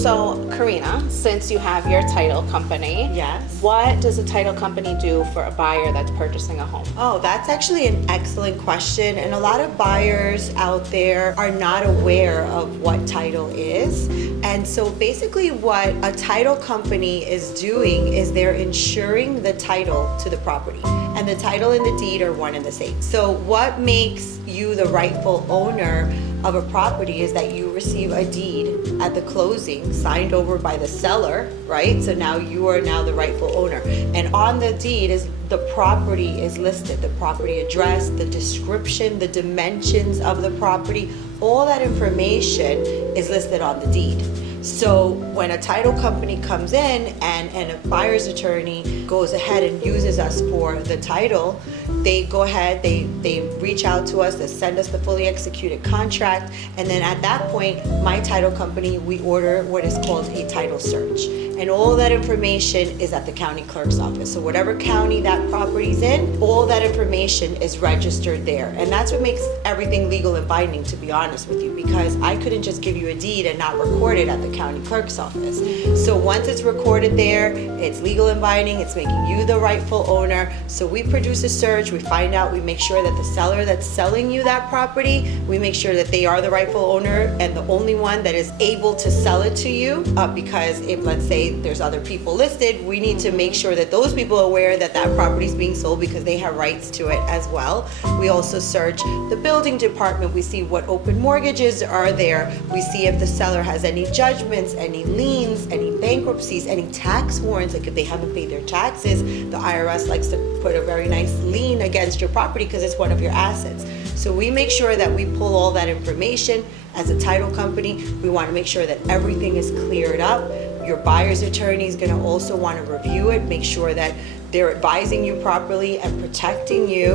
So, Karina, since you have your title company, Yes. what does a title company do for a buyer that's purchasing a home? Oh, that's actually an excellent question. And a lot of buyers out there are not aware of what title is. And so basically what a title company is doing is they're insuring the title to the property. And the title and the deed are one and the same. So what makes you the rightful owner of a property is that you receive a deed at the closing signed over by the seller, right? So now you are now the rightful owner. And on the deed is the property is listed, the property address, the description, the dimensions of the property, all that information is listed on the deed. So when a title company comes in and a buyer's attorney goes ahead and uses us for the title, they go ahead, they reach out to us, they send us the fully executed contract, and then at that point, my title company, we order what is called a title search. And all that information is at the county clerk's office. So whatever county that property's in, all that information is registered there. And that's what makes everything legal and binding, to be honest with you, because I couldn't just give you a deed and not record it at the county clerk's office. So once it's recorded there, it's legal and binding, it's making you the rightful owner. So we produce a search, we find out, we make sure that the seller that's selling you that property, we make sure that they are the rightful owner and the only one that is able to sell it to you, because if, let's say, there's other people listed, we need to make sure that those people are aware that that property is being sold because they have rights to it as well. We also search the building department. We see what open mortgages are there. We see if the seller has any judgments, any liens, any bankruptcies, any tax warrants. Like if they haven't paid their taxes, the IRS likes to put a very nice lien against your property because it's one of your assets. So we make sure that we pull all that information. As a title company, we want to make sure that everything is cleared up. Your buyer's attorney is going to also want to review it, make sure that they're advising you properly and protecting you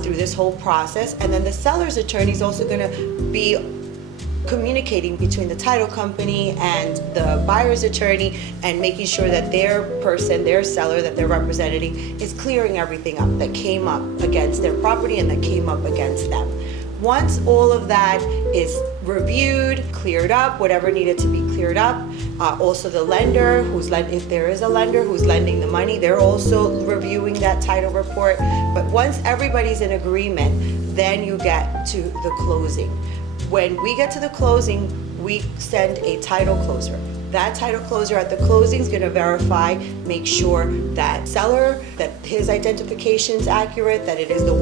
through this whole process. And then the seller's attorney is also going to be communicating between the title company and the buyer's attorney and making sure that their person, their seller that they're representing is clearing everything up that came up against their property and that came up against them. Once all of that is reviewed, cleared up, whatever needed to be cleared up, also the lender, if there is a lender who's lending the money, they're also reviewing that title report. But once everybody's in agreement, then you get to the closing. When we get to the closing, we send a title closer. That title closer at the closing is going to verify, make sure that seller, that his identification is accurate, that it is the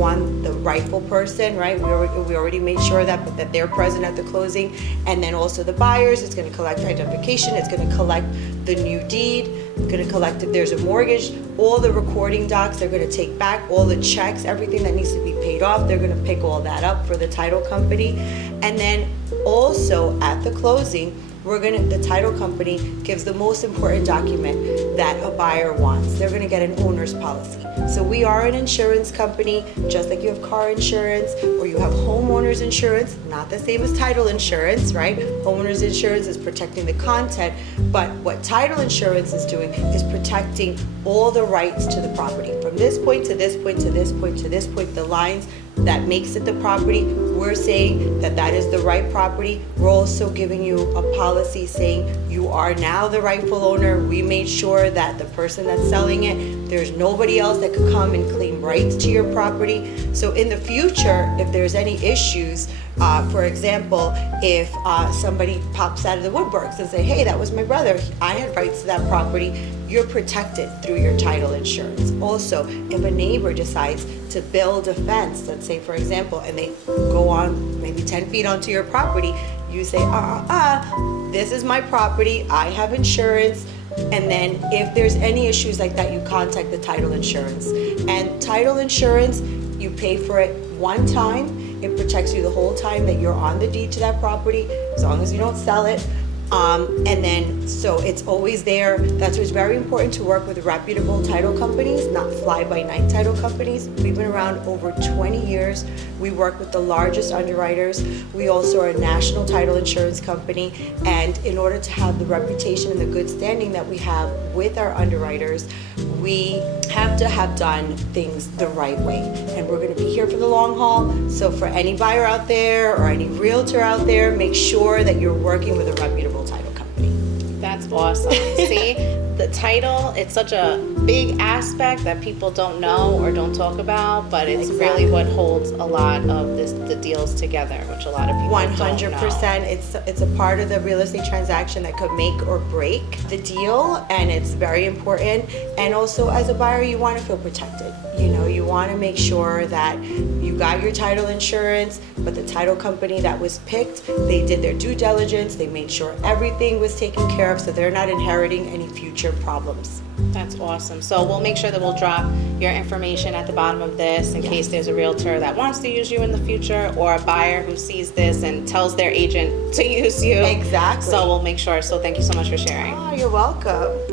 rightful person, right? We already made sure that they're present at the closing. And then also the buyers, it's going to collect identification, it's going to collect the new deed, it's going to collect if there's a mortgage, all the recording docs, they're going to take back all the checks, everything that needs to be paid off, they're going to pick all that up for the title company. And then also at the closing, the title company gives the most important document that a buyer wants. They're going to get an owner's policy. So we are an insurance company, just like you have car insurance or you have homeowner's insurance, not the same as title insurance, right? Homeowner's insurance is protecting the content, but what title insurance is doing is protecting all the rights to the property. From this point to this point to this point to this point, the lines that makes it the property, we're saying that is the right property. We're also giving you a policy saying you are now the rightful owner. We made sure that the person that's selling it, there's nobody else that could come and claim rights to your property. So in the future, if there's any issues, for example, if somebody pops out of the woodworks and say, hey, that was my brother, I had rights to that property, you're protected through your title insurance. Also, if a neighbor decides to build a fence, let's say for example, and they go on maybe 10 feet onto your property, you say, this is my property, I have insurance. And then if there's any issues like that, you contact the title insurance. And title insurance, you pay for it one time. It protects you the whole time that you're on the deed to that property, as long as you don't sell it. And then, so it's always there. That's why it's very important to work with reputable title companies, not fly-by-night title companies. We've been around over 20 years. We work with the largest underwriters. We also are a national title insurance company. And in order to have the reputation and the good standing that we have with our underwriters, we have to have done things the right way. And we're going to be here for the long haul. So for any buyer out there or any realtor out there, make sure that you're working with a reputable title company. That's awesome. See, the title, it's such a big aspect that people don't know or don't talk about, but it's really what holds a lot of the deals together, which a lot of people don't know. 100%. It's a part of the real estate transaction that could make or break the deal, and it's very important. And also, as a buyer, you want to feel protected. You know, you want to make sure that you got your title insurance, but the title company that was picked, they did their due diligence, they made sure everything was taken care of, so they're not inheriting any future problems. That's awesome. So we'll make sure that we'll drop your information at the bottom of this in case there's a realtor that wants to use you in the future, or a buyer who sees this and tells their agent to use you. Exactly. So we'll make sure. So thank you so much for sharing. Oh, you're welcome.